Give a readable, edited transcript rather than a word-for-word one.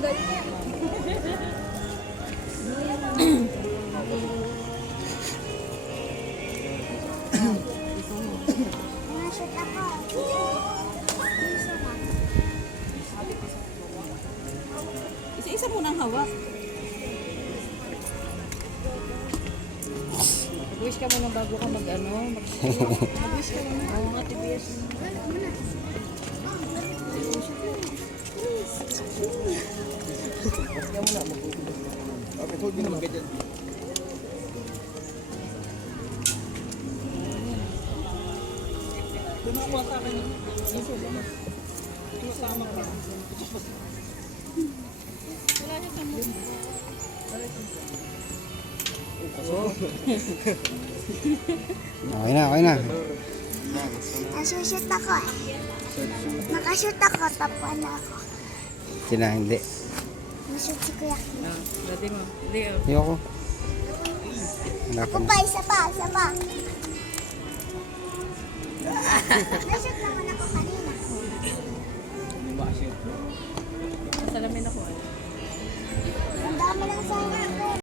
agad. Shoot ako. Isa-isa mo nang hawak. Mag-wish ka muna bago ka mag-ano. Mag-wish ka muna. Oo nga, TBS. Okay, hold mo naman ganyan. Tumawa sa akin. Tumasama ka. Wala niya sa mo. Okay na, okay na. Nasushoot ako eh. Nakashoot ako, tapuan na ako. Sina, hindi. Nashoot si Kuya Kim. Dati mo. Hindi, oh. Ayoko. Wala Ako ka na. pa, isa pa, isa pa. Nashoot naman ako kanina. Masalamin ako. Ang dami lang sa